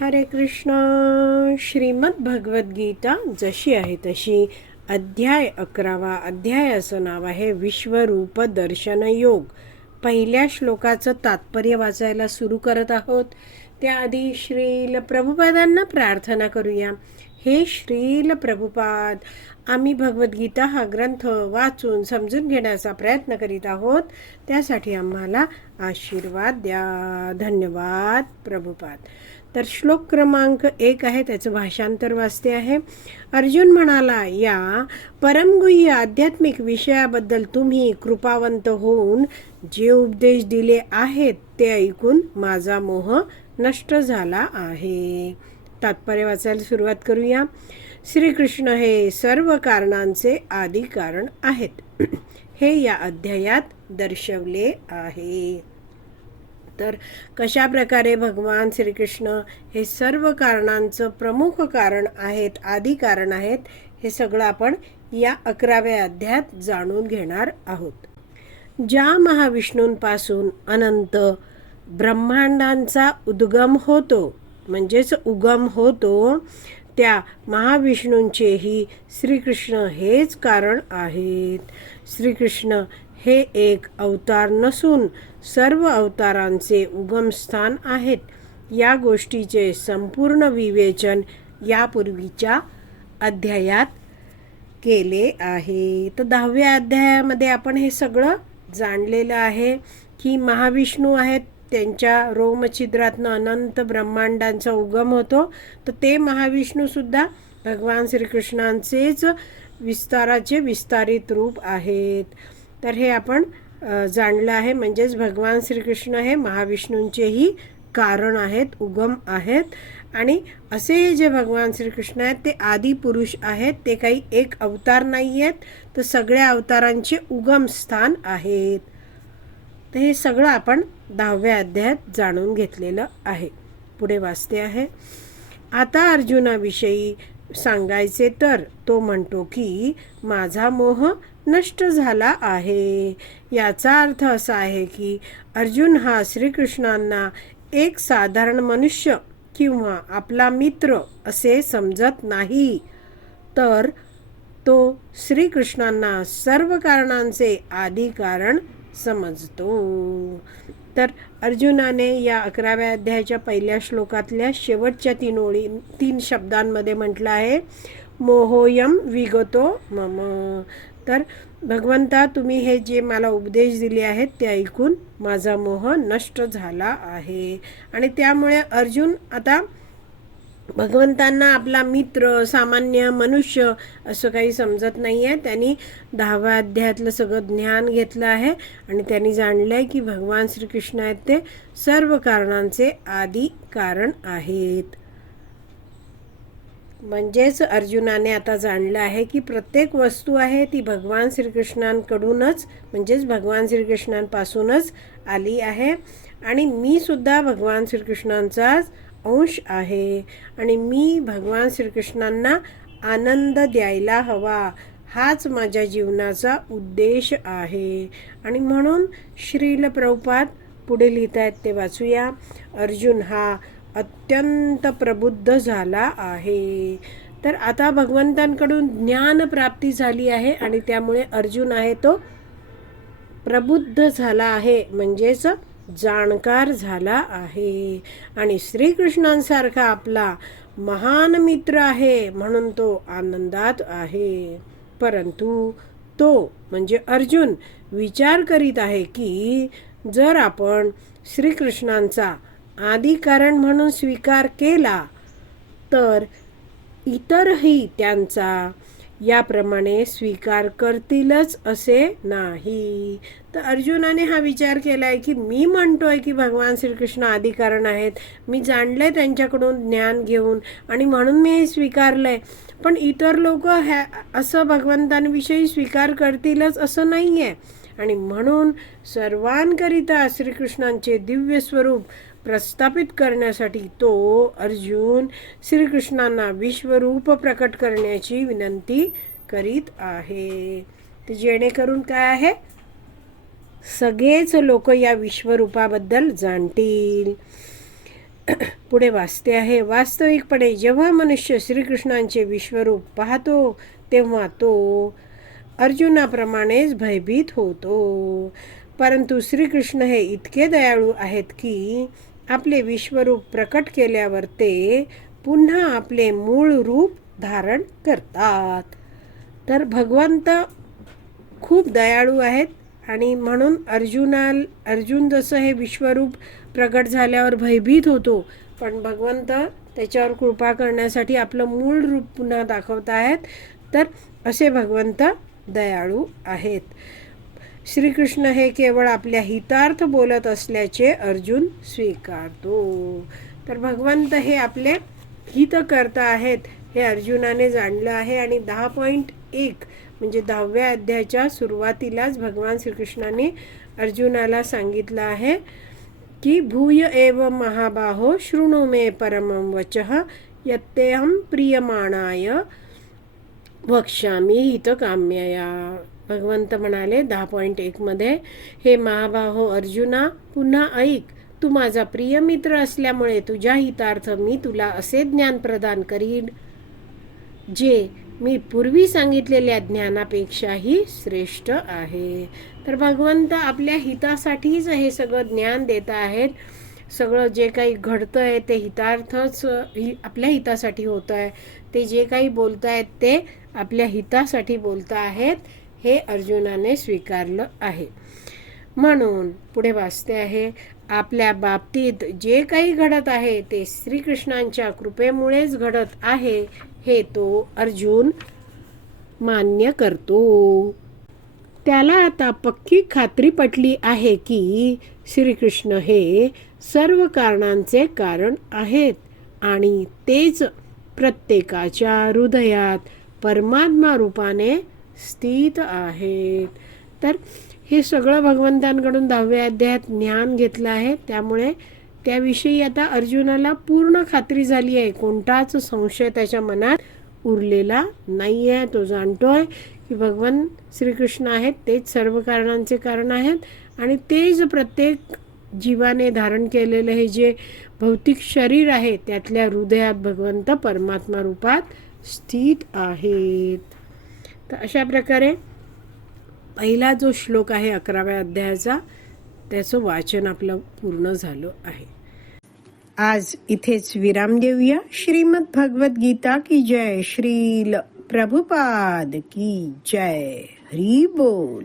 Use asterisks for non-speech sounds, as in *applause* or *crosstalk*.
हरे कृष्ण. श्रीमद भगवद्गीता जशी आहे तशी अध्याय अकरावा अध्यायाचं नाव आहे विश्वरूप दर्शन योग. पहिल्या श्लोकाचं तात्पर्य वाचायला सुरू करत आहोत. त्याआधी श्रील प्रभुपादांना प्रार्थना करूया. हे श्रील प्रभुपाद आम्ही भगवद्गीता हा ग्रंथ वाचून समजून घेण्याचा प्रयत्न करीत आहोत. त्यासाठी आम्हाला आशीर्वाद द्या. धन्यवाद प्रभुपाद. तर श्लोक क्रमांक एक आहे त्याचं भाषांतर वाचते आहे. अर्जुन म्हणाला या परमगुह्य आध्यात्मिक विषयाबद्दल तुम्ही कृपावंत होऊन जे उपदेश दिले आहेत ते ऐकून माझा मोह नष्ट झाला आहे. तात्पर्य वाचायला सुरुवात करूया. श्रीकृष्ण हे सर्व कारणांचे आदी कारण आहेत. हे या अध्यायात दर्शवले आहे. तर कशा प्रकारे भगवान श्रीकृष्ण हे सर्व कारणांचं प्रमुख कारण आहेत आदी कारण आहेत हे सगळं आपण या अकराव्या अध्यायात जाणून घेणार आहोत. ज्या महाविष्णूंपासून अनंत ब्रह्मांडांचा उद्गम होतो. म्हणजेच उगम होतो. त्या महाविष्णूंचेही श्रीकृष्ण हेच कारण आहेत. श्रीकृष्ण हे एक अवतार नसून सर्व अवतारांचे उगमस्थान आहेत. या गोष्टीचे संपूर्ण विवेचन यापूर्वीच्या अध्यायात केले आहे. तर दहाव्या अध्यायामध्ये आपण हे सगळं जाणलेलं आहे की महाविष्णू आहेत त्यांच्या रोमछिद्रातनं अनंत ब्रह्मांडांचा उगम होतो. तर ते महाविष्णूसुद्धा भगवान श्रीकृष्णांचेच विस्ताराचे विस्तारित रूप आहेत. तर हे आपण जाणलं आहे. म्हणजेच भगवान श्रीकृष्ण हे महाविष्णूंचेही कारण आहेत उगम आहेत. आणि असे जे भगवान श्रीकृष्ण आहेत ते आदी पुरुष आहेत. ते काही एक अवतार नाही आहेत तर सगळ्या अवतारांचे उगम स्थान आहेत. तर हे सगळं आपण दहाव्या अध्यायात जाणून घेतलेलं आहे. पुढे वाचते आहे. आता अर्जुनाविषयी सांगायचे तर तो म्हणतो की माझा मोह नष्ट झाला आहे. याचा अर्थ असा आहे की अर्जुन हा श्रीकृष्णांना एक साधारण मनुष्य किंवा आपला मित्र असे समजत नाही. तर तो श्रीकृष्णांना सर्व कारणांचे आदी कारण समजतो. तर अर्जुनाने या अकराव्या अध्यायाच्या पहिल्या श्लोकातल्या शेवटच्या तीन ओळी तीन शब्दांमध्ये म्हटलं आहे मोहोयम विगतो मम. तर भगवंता तुम्ही हे जे मला उपदेश दिले आहेत ते ऐकून माझा मोह नष्ट झाला आहे. आणि त्यामुळे अर्जुन आता भगवंतांना आपला मित्र सामान्य मनुष्य असं काही समजत नाही आहे त्यांनी दहाव्या अध्यायातलं सगळं ज्ञान घेतलं आहे आणि त्यांनी जाणलं आहे की भगवान श्रीकृष्ण आहेत ते सर्व कारणांचे आदी कारण आहेत. म्हणजेच अर्जुनाने आता जाणलं आहे की प्रत्येक वस्तू आहे ती भगवान श्रीकृष्णांकडूनच म्हणजेच भगवान श्रीकृष्णांपासूनच आली आहे. आणि मी सुद्धा भगवान श्रीकृष्णांचाच अंश आहे. आणि मी भगवान श्रीकृष्णांना आनंद द्यायला हवा. हाच माझ्या जीवनाचा उद्देश आहे. आणि म्हणून श्रील प्रभुपाद पुढे लिहित आहेत ते वाचूया. अर्जुन हा अत्यंत प्रबुद्ध झाला आहे. तर आता भगवंतांकडून ज्ञान प्राप्ती झाली आहे आणि त्यामुळे अर्जुन आहे तो प्रबुद्ध झाला आहे. म्हणजेच जाणकार झाला आहे. आणि श्रीकृष्णांसारखा आपला महान मित्र आहे म्हणून तो आनंदात आहे. परंतु तो म्हणजे अर्जुन विचार करीत आहे की जर आपण श्रीकृष्णांचा आदिकारण म्हणून स्वीकार केला तर इतरही त्यांचा याप्रमाणे स्वीकार करतीलच असे नाही. तर अर्जुनाने हा विचार केला आहे की मी म्हणतो आहे की भगवान श्रीकृष्ण आदिकारण आहेत. मी जाणलं आहे त्यांच्याकडून ज्ञान घेऊन आणि म्हणून मी हे स्वीकारलं आहे पण इतर लोक ह्या असं भगवंतांविषयी स्वीकार करतीलच असं नाही आहे आणि म्हणून सर्वांकरिता श्रीकृष्णांचे दिव्य स्वरूप प्रस्थापित करण्यासाठी तो अर्जुन श्रीकृष्णांना विश्वरूप प्रकट करण्याची विनंती करीत आहे. तर जेणेकरून काय आहे? सगळेच लोक या विश्वरूपाबद्दल जाणतील. *clears throat* पुढे वाचते आहे वास्तविकपणे जेव्हा मनुष्य श्रीकृष्णांचे विश्वरूप पाहतो तेव्हा तो अर्जुनाप्रमाणेच भयभीत होतो. परंतु श्रीकृष्ण हे इतके दयाळू आहेत की आपले विश्वरूप प्रकट केल्यावर ते पुन्हा आपले मूळ रूप धारण करतात. तर भगवंत खूप दयाळू आहेत आणि म्हणून अर्जुना अर्जुन जसं हे विश्वरूप प्रकट झाल्यावर भयभीत होतो पण भगवंत त्याच्यावर कृपा करण्यासाठी आपलं मूळ रूप पुन्हा दाखवत आहेत. तर असे भगवंत दयाळू आहेत. श्रीकृष्ण हे केवळ आपल्या हितार्थ बोलत असल्याचे अर्जुन स्वीकारतो. तर भगवंत हे आपले हित करता आहेत हे अर्जुनाने जाणलं आहे आणि दहा पॉईंट एक म्हणजे दहाव्या अध्यायाच्या सुरुवातीलाच भगवान श्रीकृष्णाने अर्जुनाला सांगितलं आहे की भूय एव महाबाहो शृणु मे परमं वचः यत्तेहं प्रियमाणाय वक्ष्यामी हितकाम्यया. भगवंत म्हणाले दहा पॉईंट एकमध्ये हे महाबाहो अर्जुना पुन्हा ऐक. तू माझा प्रिय मित्र असल्यामुळे तुझ्या हितार्थ मी तुला असे ज्ञान प्रदान करीन जे मी पूर्वी सांगितलेल्या ज्ञानापेक्षाही श्रेष्ठ आहे. तर भगवंत आपल्या हितासाठीच हे सगळं ज्ञान देत आहेत. सगळं जे काही घडतं आहे ते हितार्थच हि आपल्या हितासाठी होतं आहे ते जे काही बोलत आहेत ते आपल्या हितासाठी बोलता आहेत हे अर्जुनाने स्वीकारलं आहे. म्हणून पुढे वाचते आहे आपल्या बाबतीत जे काही घडत आहे ते श्रीकृष्णांच्या कृपेमुळेच घडत आहे हे तो अर्जुन मान्य करतो. त्याला आता पक्की खात्री पटली आहे की श्रीकृष्ण हे सर्व कारणांचे कारण आहेत आणि तेच प्रत्येकाच्या हृदयात परमात्मा रूपाने स्थित आहेत. तर हे सगळं भगवंतांकडून दहाव्या अध्यायात ज्ञान घेतलं आहे. त्यामुळे त्याविषयी आता अर्जुनाला पूर्ण खात्री झाली आहे. कोणताच संशय त्याच्या मनात उरलेला नाही आहे तो जाणतो आहे की भगवान श्रीकृष्ण आहेत. तेच सर्व कारणांचे कारण आहेत. आणि तेच प्रत्येक जीवाने धारण केलेलं हे जे भौतिक शरीर आहे त्यातल्या हृदयात भगवंत परमात्मा रूपात स्थित आहेत. तर अशा प्रकारे पहिला जो श्लोक आहे अकराव्या अध्यायाचा त्याचं वाचन आपलं पूर्ण झालं आहे. आज इथेच विराम देऊया. श्रीमद भगवत गीता की जय. श्रील प्रभुपाद की जय. हरी बोल.